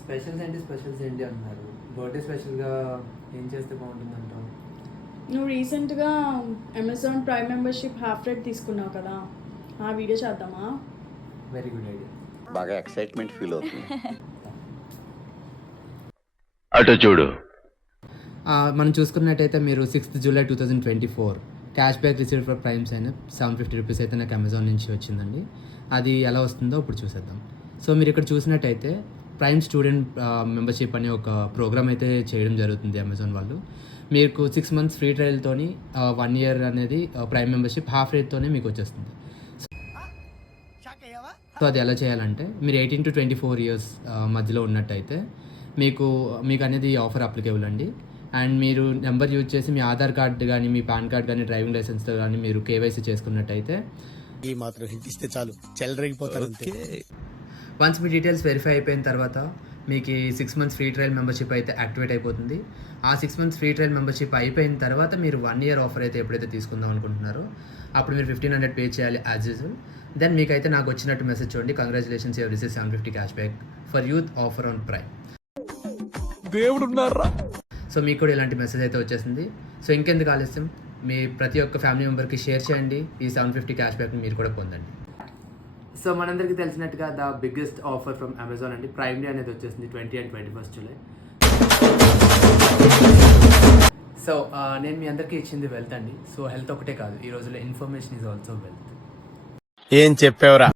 Specials ఏంటి అన్నారు. Birthday స్పెషల్గా ఏం చేస్తే బాగుంటుందంటావు? నువ్వు రీసెంట్గా Amazon prime membership half rate తీసుకున్నావు కదా, ఆ వీడియో చేద్దామా? Very good idea. బాగా ఎక్సైట్మెంట్ ఫీల్ అవుతుంది. అటు చూడు. మనం చూసుకున్నట్టయితే మీరు 6th July 2024 cash back received for primes అయిన 750 రూపీస్ అయితే నాకు అమెజాన్ నుంచి వచ్చిందండి. అది ఎలా వస్తుందో ఇప్పుడు చూసేద్దాం. సో మీరు ఇక్కడ చూసినట్టయితే ప్రైమ్ స్టూడెంట్ మెంబర్షిప్ అనే ఒక ప్రోగ్రామ్ అయితే చేయడం జరుగుతుంది అమెజాన్ వాళ్ళు. మీకు 6 months ఫ్రీ ట్రయల్తోని 1 year అనేది ప్రైమ్ మెంబర్షిప్ హాఫ్ రేట్తోనే మీకు వచ్చేస్తుంది. సో అది ఎలా చేయాలంటే మీరు 18 to 24 years మధ్యలో ఉన్నట్టయితే మీకు అనేది ఆఫర్ అప్లికేబుల్ అండి. అండ్ మీరు నెంబర్ యూజ్ చేసి మీ ఆధార్ కార్డు కానీ మీ పాన్ కార్డ్ కానీ డ్రైవింగ్ లైసెన్స్తో కానీ మీరు కేవైసీ చేసుకున్నట్టయితే ఈ మాత్రం హింట్ ఇస్తే చాలు చెలరేగిపోతారు అంతే. వన్స్ మీ డీటెయిల్స్ వెరిఫై అయిపోయిన తర్వాత మీకు 6 months ఫ్రీ ట్రయల్ మెంబర్షిప్ అయితే యాక్టివేట్ అయిపోతుంది. ఆ 6 months ఫ్రీ ట్రయల్ మెంబర్షిప్ అయిపోయిన తర్వాత మీరు 1 year ఆఫర్ అయితే ఎప్పుడైతే తీసుకుందాం అనుకుంటున్నారో అప్పుడు మీరు 1500 పే చేయాలి యాజ్ యూజువల్. దెన్ మీకైతే నాకు వచ్చినట్టు మెసేజ్ చూడండి, congratulations your receive 750 cash back for youth offer on prime. దేవుడు ఉన్నారా? సో మీకు కూడా ఇలాంటి మెసేజ్ అయితే వచ్చేసింది. సో ఇంకెందుకు ఆలస్యం, మీ ప్రతి ఒక్క ఫ్యామిలీ మెంబర్కి షేర్ చేయండి, ఈ 750 క్యాష్ బ్యాక్ని మీరు కూడా పొందండి. సో మనందరికీ తెలిసినట్టుగా the biggest offer from Amazon అండి, ప్రైమ్ డే అనేది వచ్చేసింది 20 and 21st July. సో నేను మీ అందరికీ ఇచ్చింది వెల్త్ అండి. సో హెల్త్ ఒకటే కాదు, ఈ రోజుల్లో ఇన్ఫర్మేషన్ ఈజ్ ఆల్సో వెల్త్. ఏం చెప్పావురా?